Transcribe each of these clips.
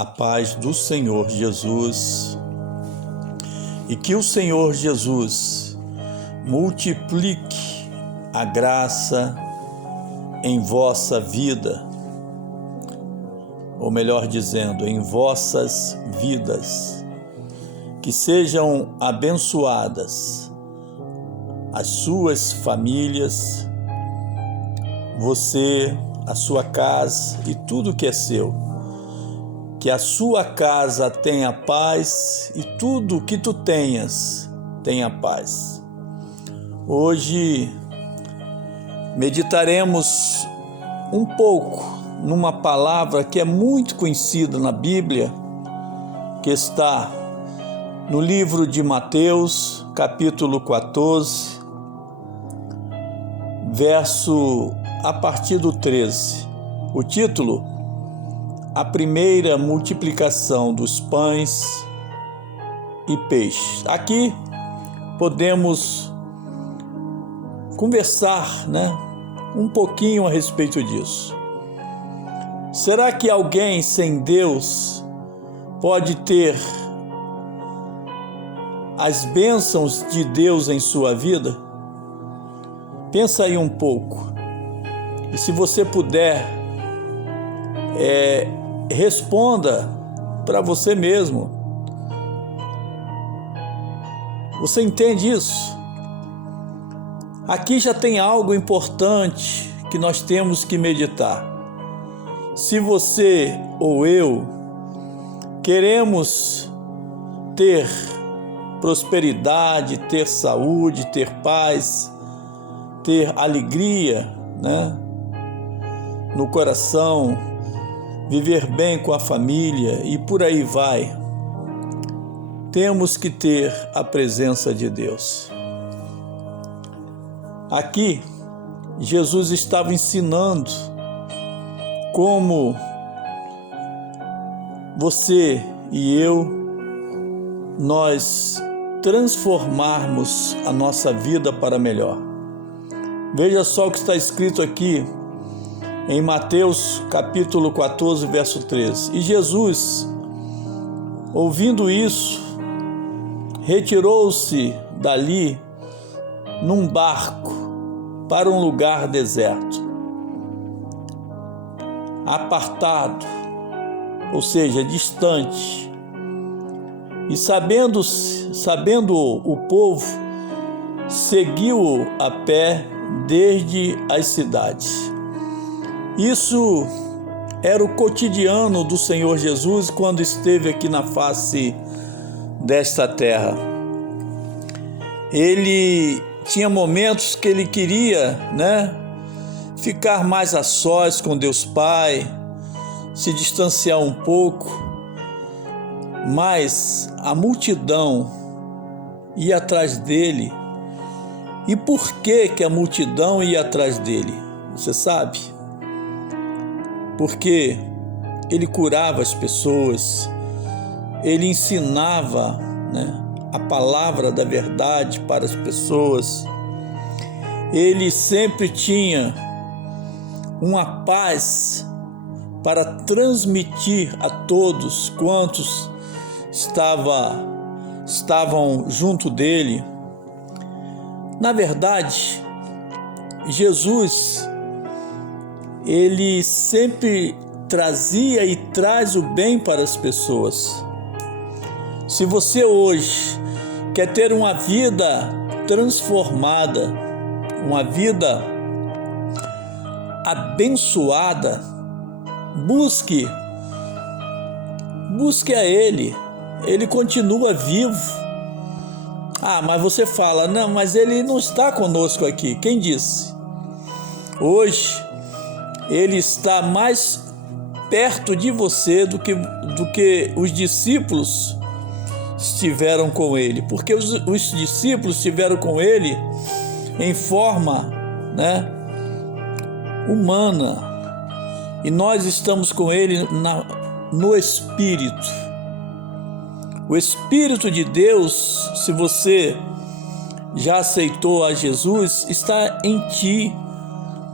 a paz do Senhor Jesus e que o Senhor Jesus multiplique a graça em vossa vida, ou melhor dizendo, em vossas vidas, que sejam abençoadas as suas famílias, você, a sua casa e tudo que é seu. Que a sua casa tenha paz e tudo que tu tenhas tenha paz. Hoje meditaremos um pouco numa palavra que é muito conhecida na Bíblia, que está no livro de Mateus, capítulo 14, verso a partir do 13. O título: a primeira multiplicação dos pães e peixes. Aqui podemos conversar, um pouquinho a respeito disso. Será que alguém sem Deus pode ter as bênçãos de Deus em sua vida? Pensa aí um pouco. E se você puder, responda para você mesmo. Você entende isso? Aqui já tem algo importante que nós temos que meditar. Se você ou eu queremos ter prosperidade, ter saúde, ter paz, ter alegria, no coração, viver bem com a família e por aí vai, temos que ter a presença de Deus. Aqui, Jesus estava ensinando como você e eu, nós transformarmos a nossa vida para melhor. Veja só o que está escrito aqui em Mateus capítulo 14, verso 13. E Jesus, ouvindo isso, retirou-se dali num barco para um lugar deserto, apartado, ou seja, distante. E sabendo o povo, seguiu-o a pé desde as cidades. Isso era o cotidiano do Senhor Jesus quando esteve aqui na face desta terra. Ele tinha momentos que ele queria, ficar mais a sós com Deus Pai, se distanciar um pouco, mas a multidão ia atrás dele. E por que a multidão ia atrás dele? Você sabe? Porque ele curava as pessoas, ele ensinava, a palavra da verdade para as pessoas. Ele sempre tinha uma paz para transmitir a todos quantos estavam junto dele. Na verdade, Jesus, ele sempre trazia e traz o bem para as pessoas. Se você hoje quer ter uma vida transformada, uma vida abençoada, busque a Ele. Ele continua vivo. Mas você fala, não, mas Ele não está conosco aqui. Quem disse? Hoje, Ele está mais perto de você do que os discípulos estiveram com Ele. Porque os discípulos estiveram com Ele em forma, humana. E nós estamos com Ele no Espírito. O Espírito de Deus, se você já aceitou a Jesus, está em ti.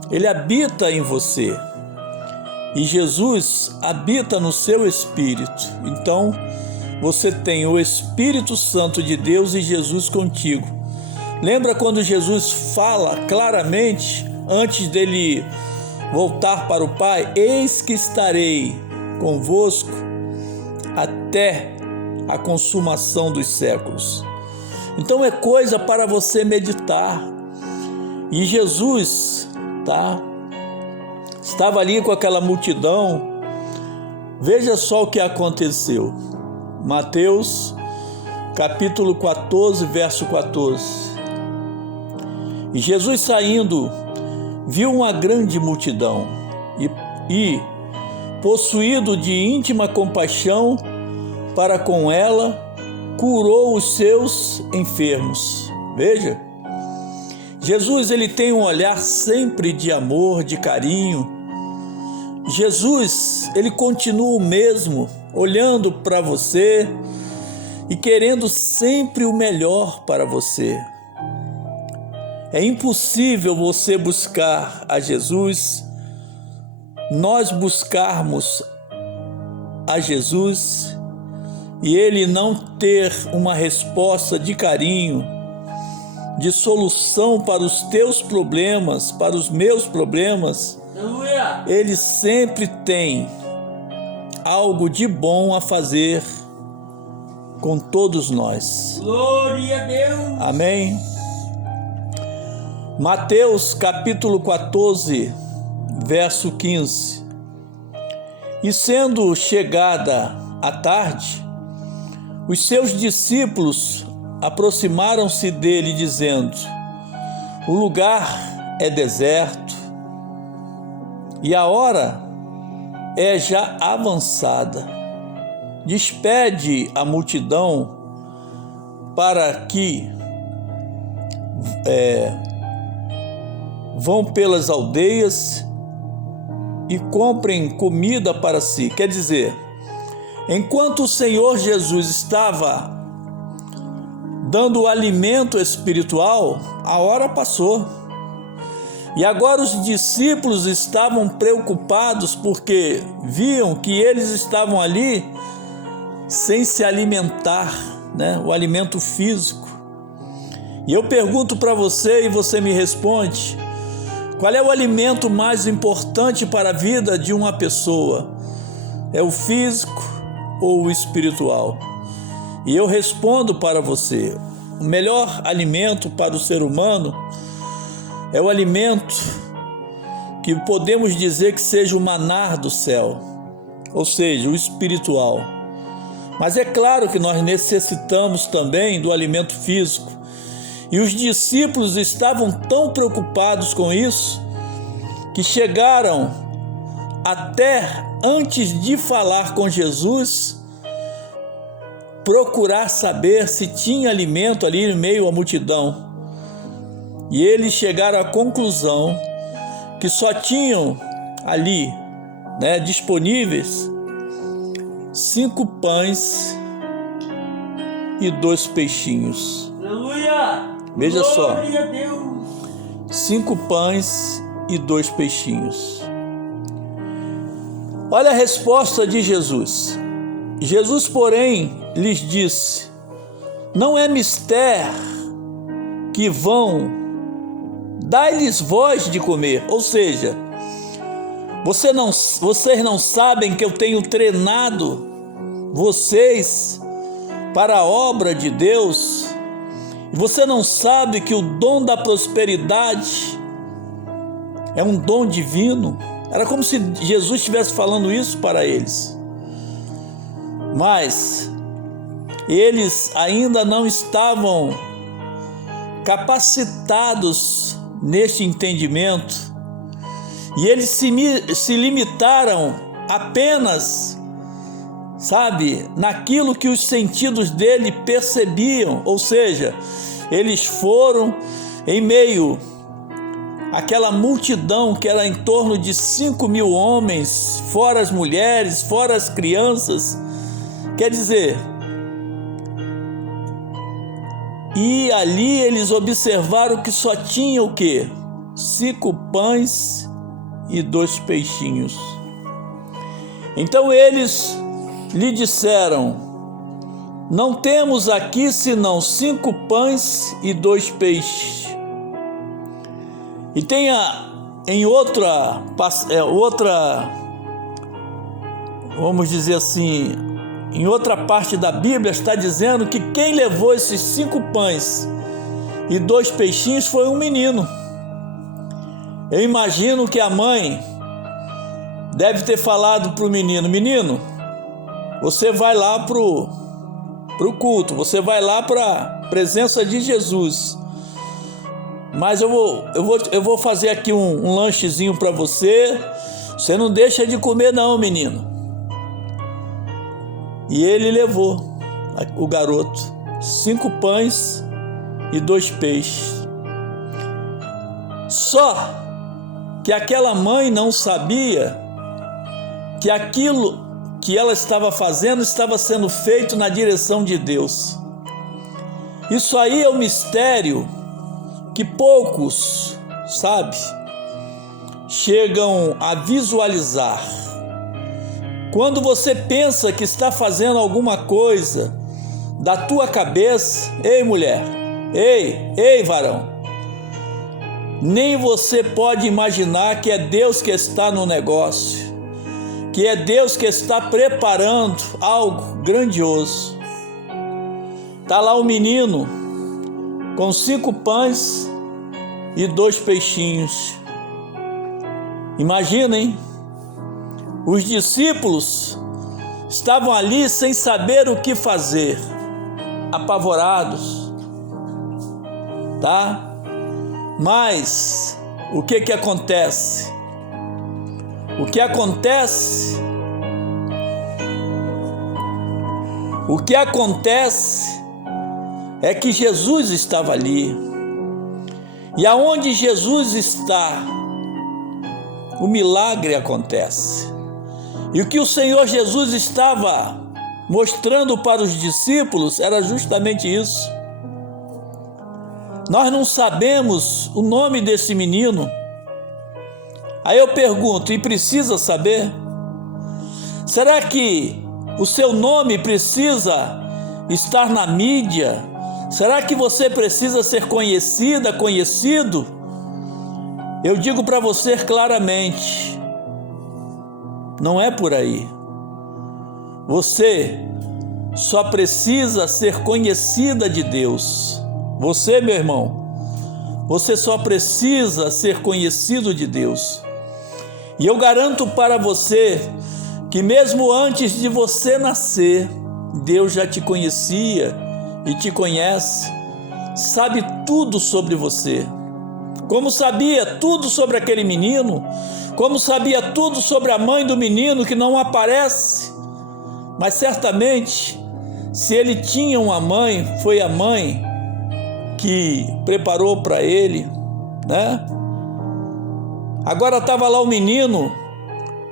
Ele habita em você. e Jesus habita no seu espírito. Então, você tem o Espírito Santo de Deus e Jesus contigo. Lembra quando Jesus fala claramente, antes dele voltar para o Pai: eis que estarei convosco até a consumação dos séculos. Então é coisa para você meditar. E Jesus, estava ali com aquela multidão. Veja só o que aconteceu. Mateus capítulo 14, verso 14. E Jesus, saindo, viu uma grande multidão e possuído de íntima compaixão para com ela, curou os seus enfermos. Veja, Jesus, ele tem um olhar sempre de amor, de carinho. Jesus, ele continua o mesmo, olhando para você e querendo sempre o melhor para você. É impossível você buscar a Jesus, nós buscarmos a Jesus e ele não ter uma resposta de carinho, de solução para os teus problemas, para os meus problemas. Ele sempre tem algo de bom a fazer com todos nós. Glória a Deus. Amém. Mateus capítulo 14, verso 15. E sendo chegada a tarde, os seus discípulos aproximaram-se dele, dizendo: o lugar é deserto e a hora é já avançada. Despede a multidão para que vão pelas aldeias e comprem comida para si. Quer dizer, enquanto o Senhor Jesus estava dando o alimento espiritual, a hora passou. E agora os discípulos estavam preocupados porque viam que eles estavam ali sem se alimentar, o alimento físico. E eu pergunto para você e você me responde: qual é o alimento mais importante para a vida de uma pessoa? É o físico ou o espiritual? E eu respondo para você: o melhor alimento para o ser humano é o alimento que podemos dizer que seja o maná do céu, ou seja, o espiritual. Mas é claro que nós necessitamos também do alimento físico. E os discípulos estavam tão preocupados com isso que chegaram até, antes de falar com Jesus, procurar saber se tinha alimento ali em meio à multidão. E eles chegaram à conclusão que só tinham ali, disponíveis 5 pães e 2 peixinhos. Aleluia! Veja só, Glória a Deus. 5 pães e 2 peixinhos. Olha a resposta de Jesus. Jesus, porém, lhes disse: não é mister que vão, dai-lhes vós de comer. Ou seja, vocês não sabem que eu tenho treinado vocês para a obra de Deus? E você não sabe que o dom da prosperidade é um dom divino? Era como se Jesus estivesse falando isso para eles. Mas eles ainda não estavam capacitados neste entendimento. E eles se limitaram apenas, naquilo que os sentidos dele percebiam. Ou seja, eles foram em meio àquela multidão que era em torno de 5.000 homens, fora as mulheres, fora as crianças. Quer dizer, e ali eles observaram que só tinha o quê? 5 pães e 2 peixinhos. Então eles lhe disseram: não temos aqui senão 5 pães e 2 peixes. E tem em outra, vamos dizer assim, em outra parte da Bíblia está dizendo que quem levou esses 5 pães e 2 peixinhos foi um menino. Eu imagino que a mãe deve ter falado para o menino: menino, você vai lá para o culto, você vai lá para a presença de Jesus, mas eu vou fazer aqui um lanchezinho para você, você não deixa de comer não, menino. E ele levou, o garoto, 5 pães e 2 peixes. Só que aquela mãe não sabia que aquilo que ela estava fazendo estava sendo feito na direção de Deus. Isso aí é um mistério que poucos, chegam a visualizar. Quando você pensa que está fazendo alguma coisa da tua cabeça, ei mulher, ei varão, nem você pode imaginar que é Deus que está no negócio, que é Deus que está preparando algo grandioso. Está lá o menino com 5 pães e 2 peixinhos. Imaginem, os discípulos estavam ali sem saber o que fazer, apavorados, tá? Mas o que acontece? O que acontece é que Jesus estava ali. E aonde Jesus está, o milagre acontece. E o que o Senhor Jesus estava mostrando para os discípulos era justamente isso. Nós não sabemos o nome desse menino. Aí eu pergunto, e precisa saber? Será que o seu nome precisa estar na mídia? Será que você precisa ser conhecida, conhecido? Eu digo para você claramente, não é por aí. Você só precisa ser conhecida de Deus. Você, meu irmão, você só precisa ser conhecido de Deus. E eu garanto para você que mesmo antes de você nascer, Deus já te conhecia e te conhece, sabe tudo sobre você. Como sabia tudo sobre aquele menino, como sabia tudo sobre a mãe do menino que não aparece. Mas certamente, se ele tinha uma mãe, foi a mãe que preparou para ele, né? Agora estava lá o menino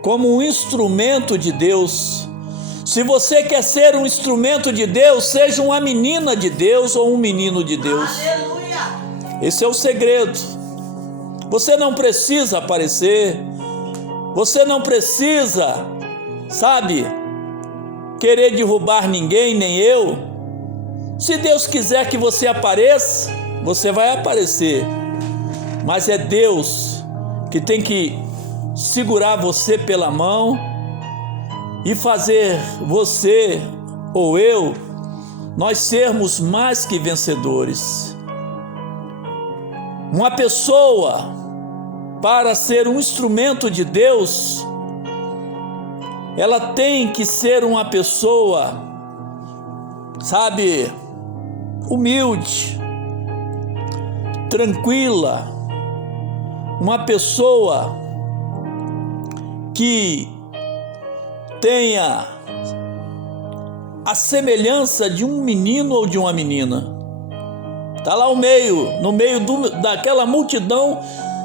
como um instrumento de Deus. Se você quer ser um instrumento de Deus, seja uma menina de Deus ou um menino de Deus. Aleluia! Esse é o segredo. Você não precisa aparecer, você não precisa, querer derrubar ninguém, nem eu. Se Deus quiser que você apareça, você vai aparecer. Mas é Deus que tem que segurar você pela mão e fazer você ou eu, nós sermos mais que vencedores. Uma pessoa, para ser um instrumento de Deus, ela tem que ser uma pessoa, humilde, tranquila, uma pessoa que tenha a semelhança de um menino ou de uma menina. Está lá no meio daquela multidão,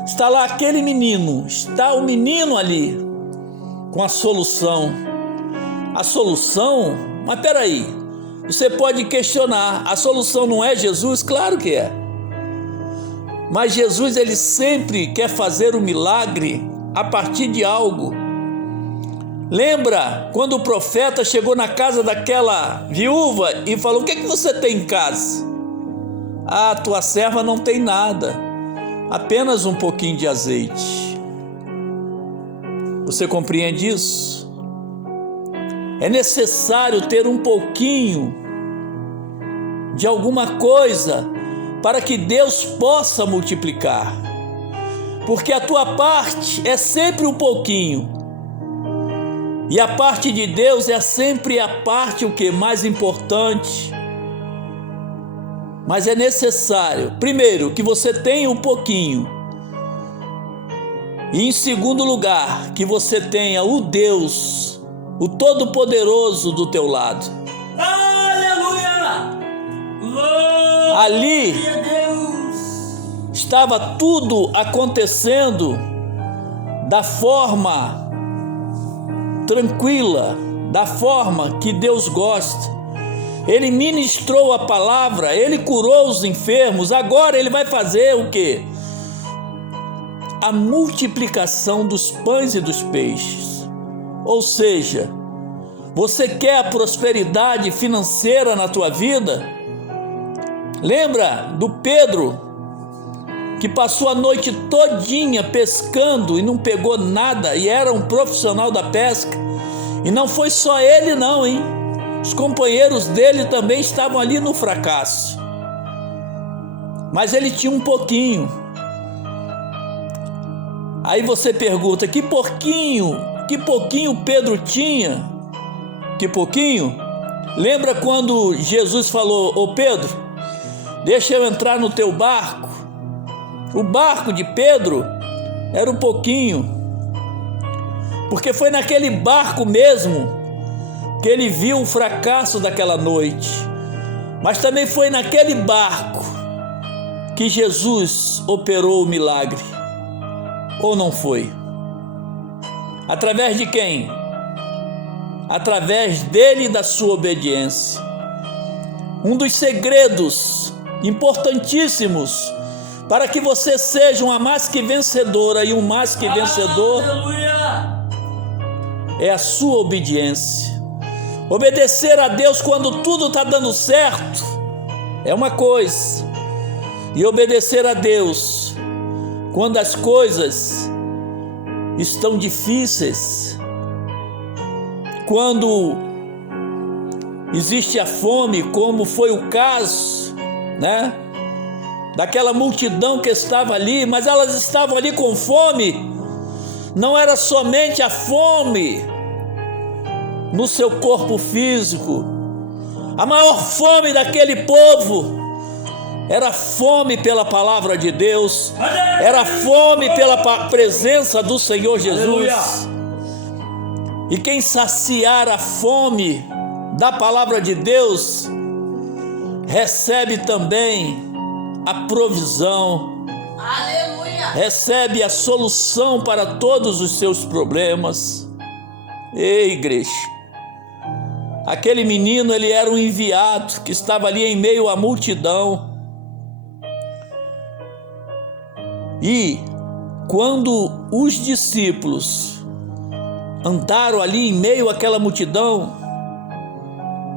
está lá aquele menino, está o menino ali, com a solução. A solução? Mas peraí, você pode questionar, a solução não é Jesus? Claro que é. Mas Jesus, ele sempre quer fazer o milagre a partir de algo. Lembra quando o profeta chegou na casa daquela viúva e falou: o que você tem em casa? Ah, tua serva não tem nada, apenas um pouquinho de azeite. Você compreende isso? É necessário ter um pouquinho de alguma coisa para que Deus possa multiplicar, porque a tua parte é sempre um pouquinho e a parte de Deus é sempre a parte mais importante. Mas é necessário, primeiro, que você tenha um pouquinho, e em segundo lugar, que você tenha o Deus, o Todo-Poderoso do teu lado. Aleluia! Glória Ali a Deus! estava tudo acontecendo da forma tranquila, da forma que Deus gosta. Ele ministrou a palavra, ele curou os enfermos. Agora ele vai fazer o quê? A multiplicação dos pães e dos peixes. Ou seja, você quer a prosperidade financeira na tua vida? Lembra do Pedro, que passou a noite todinha pescando e não pegou nada, e era um profissional da pesca? E não foi só ele não, hein? Os companheiros dele também estavam ali no fracasso. Mas ele tinha um pouquinho. Aí você pergunta: que pouquinho Pedro tinha? Que pouquinho? Lembra quando Jesus falou: ô Pedro, deixa eu entrar no teu barco? O barco de Pedro era um pouquinho, porque foi naquele barco mesmo que ele viu o fracasso daquela noite. Mas também foi naquele barco que Jesus operou o milagre. Ou não foi? Através de quem? Através dele e da sua obediência. Um dos segredos importantíssimos para que você seja uma mais que vencedora e um mais que vencedor é a sua obediência. Obedecer a Deus quando tudo está dando certo é uma coisa, e obedecer a Deus quando as coisas estão difíceis, quando existe a fome, como foi o caso, né? Daquela multidão que estava ali, mas elas estavam ali com fome. Não era somente a fome no seu corpo físico. A maior fome daquele povo era fome pela palavra de Deus, era fome pela presença do Senhor Jesus. E quem saciar a fome da palavra de Deus, recebe também a provisão, recebe a solução para todos os seus problemas. Ei, igreja, aquele menino, ele era um enviado que estava ali em meio à multidão. E quando os discípulos andaram ali em meio àquela multidão,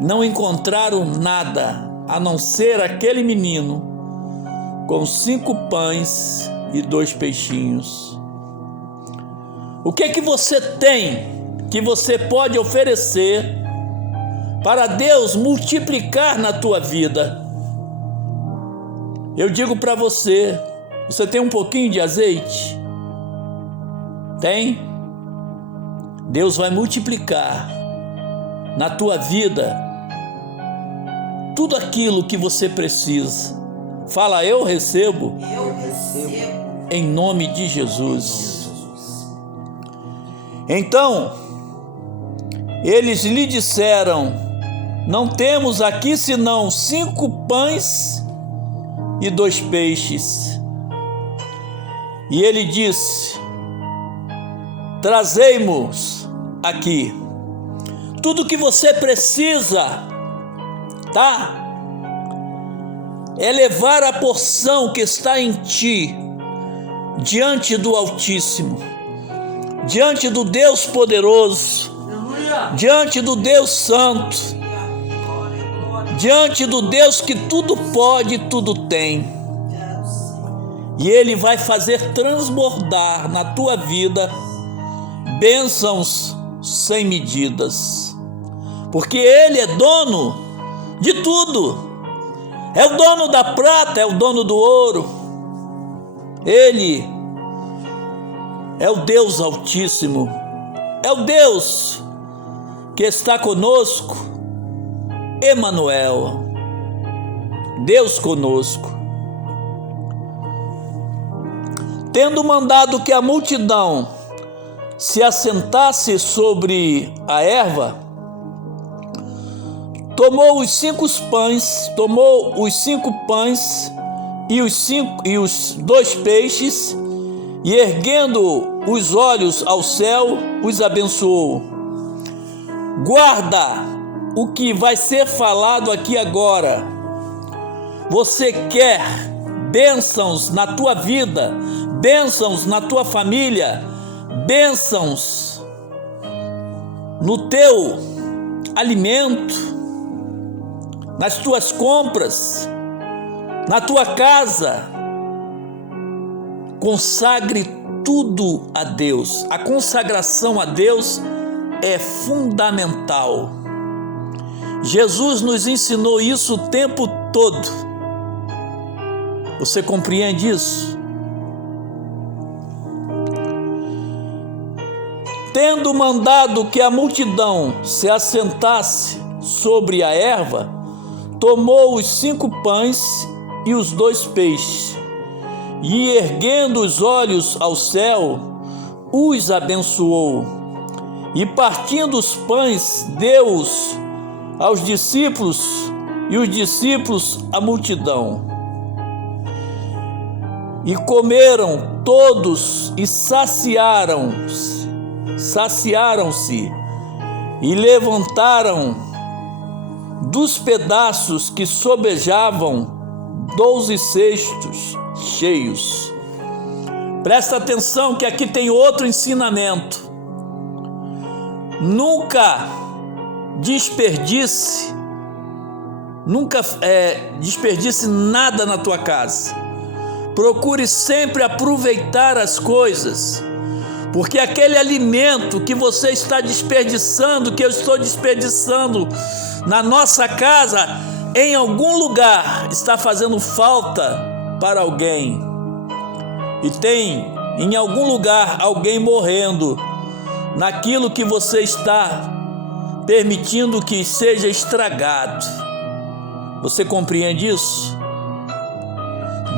não encontraram nada a não ser aquele menino com 5 pães e 2 peixinhos. O que é que você tem que você pode oferecer para Deus multiplicar na tua vida? Eu digo para você: você tem um pouquinho de azeite? Tem? Deus vai multiplicar na tua vida tudo aquilo que você precisa. Fala: eu recebo. Eu recebo. Em nome de Jesus. Então, eles lhe disseram: não temos aqui senão 5 pães e 2 peixes. E ele disse: trazei-mos aqui tudo que você precisa, tá? É levar a porção que está em ti diante do Altíssimo, diante do Deus poderoso, diante do Deus Santo, diante do Deus que tudo pode e tudo tem. E Ele vai fazer transbordar na tua vida bênçãos sem medidas, porque Ele é dono de tudo. É o dono da prata, é o dono do ouro. Ele é o Deus Altíssimo, é o Deus que está conosco, Emanuel, Deus conosco. Tendo mandado que a multidão se assentasse sobre a erva, tomou os 5 pães e os 2 peixes, e erguendo os olhos ao céu, os abençoou. Guarda o que vai ser falado aqui agora. Você quer bênçãos na tua vida, bênçãos na tua família, bênçãos no teu alimento, nas tuas compras, na tua casa. Consagre tudo a Deus. A consagração a Deus é fundamental. Jesus nos ensinou isso o tempo todo. Você compreende isso? Tendo mandado que a multidão se assentasse sobre a erva, tomou os 5 pães e os 2 peixes, e erguendo os olhos ao céu, os abençoou, e partindo os pães, deu-os aos discípulos, e os discípulos à multidão. E comeram todos e saciaram-se, e levantaram dos pedaços que sobejavam 12 cestos cheios. Presta atenção que aqui tem outro ensinamento. Nunca desperdice nada na tua casa. Procure sempre aproveitar as coisas, porque aquele alimento que você está desperdiçando, que eu estou desperdiçando na nossa casa, em algum lugar está fazendo falta para alguém. E tem em algum lugar alguém morrendo naquilo que você está permitindo que seja estragado. Você compreende isso?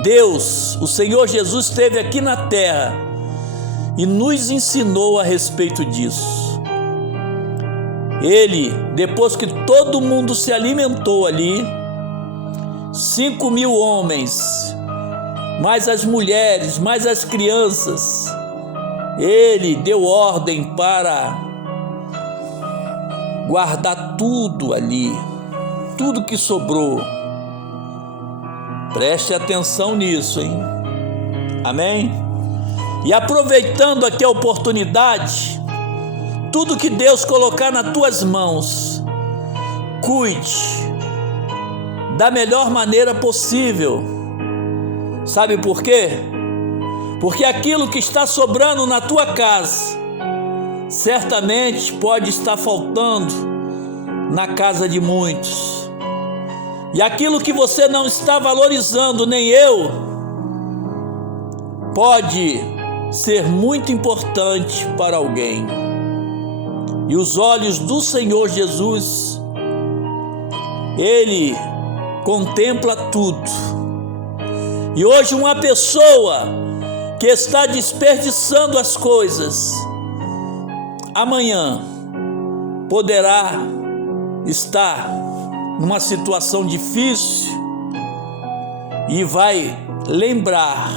Deus, o Senhor Jesus, esteve aqui na terra e nos ensinou a respeito disso. Ele, depois que todo mundo se alimentou ali, 5.000 homens, mais as mulheres, mais as crianças, ele deu ordem para guardar tudo ali, tudo que sobrou. Preste atenção nisso, hein? Amém? E aproveitando aqui a oportunidade, tudo que Deus colocar nas tuas mãos, cuide da melhor maneira possível. Sabe por quê? Porque aquilo que está sobrando na tua casa, certamente pode estar faltando na casa de muitos. E aquilo que você não está valorizando, nem eu, pode ser muito importante para alguém. E os olhos do Senhor Jesus, Ele contempla tudo. E hoje uma pessoa que está desperdiçando as coisas, amanhã poderá estar numa situação difícil e vai lembrar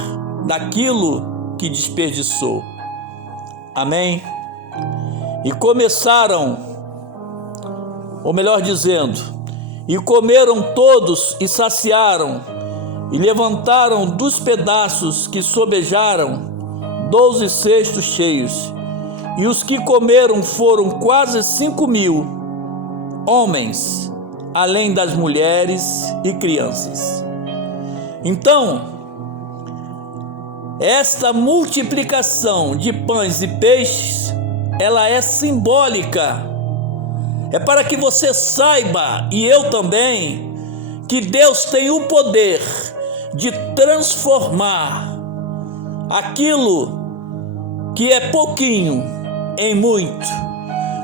daquilo que desperdiçou. Amém? E começaram, ou melhor dizendo, e comeram todos e saciaram, e levantaram dos pedaços que sobejaram 12 cestos cheios, e os que comeram foram quase 5.000 homens, além das mulheres e crianças. Então, esta multiplicação de pães e peixes, ela é simbólica. É para que você saiba, e eu também, que Deus tem o poder de transformar aquilo que é pouquinho em muito.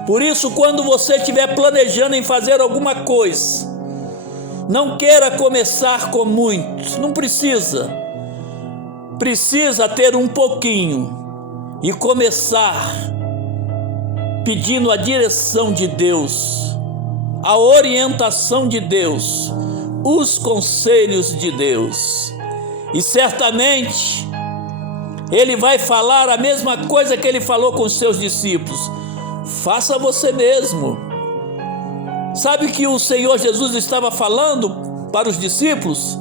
Por isso, quando você estiver planejando em fazer alguma coisa, não queira começar com muito, não precisa. Precisa ter um pouquinho e começar pedindo a direção de Deus, a orientação de Deus, os conselhos de Deus. E certamente Ele vai falar a mesma coisa que Ele falou com os seus discípulos: faça você mesmo. Sabe que o Senhor Jesus estava falando para os discípulos?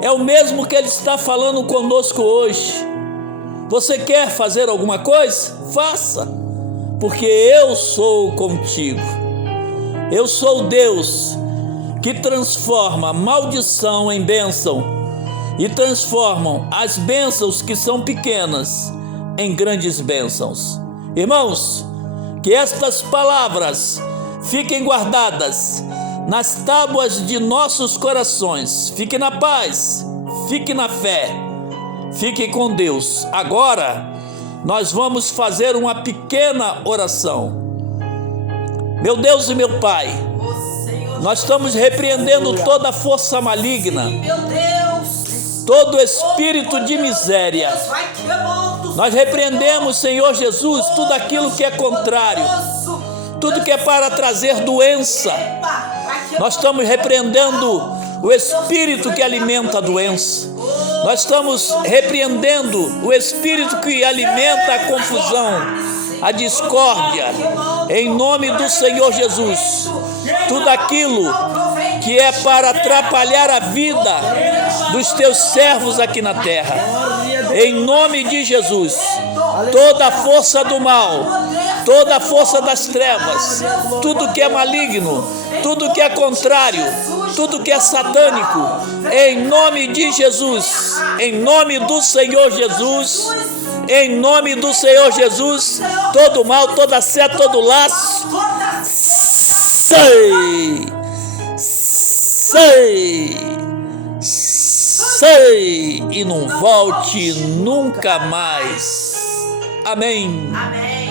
É o mesmo que Ele está falando conosco hoje. Você quer fazer alguma coisa? Faça, porque eu sou contigo. Eu sou Deus que transforma maldição em bênção e transformam as bênçãos que são pequenas em grandes bênçãos. Irmãos, que estas palavras fiquem guardadas nas tábuas de nossos corações. Fique na paz, fique na fé, fique com Deus. Agora nós vamos fazer uma pequena oração. Meu Deus e meu Pai, nós estamos repreendendo toda força maligna, todo espírito de miséria. Nós repreendemos, Senhor Jesus, tudo aquilo que é contrário, tudo que é para trazer doença. Nós estamos repreendendo o espírito que alimenta a doença. Nós estamos repreendendo o espírito que alimenta a confusão, a discórdia. Em nome do Senhor Jesus, tudo aquilo que é para atrapalhar a vida dos teus servos aqui na terra, em nome de Jesus, toda a força do mal, toda a força das trevas, tudo que é maligno, tudo que é contrário, tudo que é satânico, em nome de Jesus, em nome do Senhor Jesus, em nome do Senhor Jesus, todo mal, toda seta, todo laço, sai, e não volte nunca mais. Amém. Amém.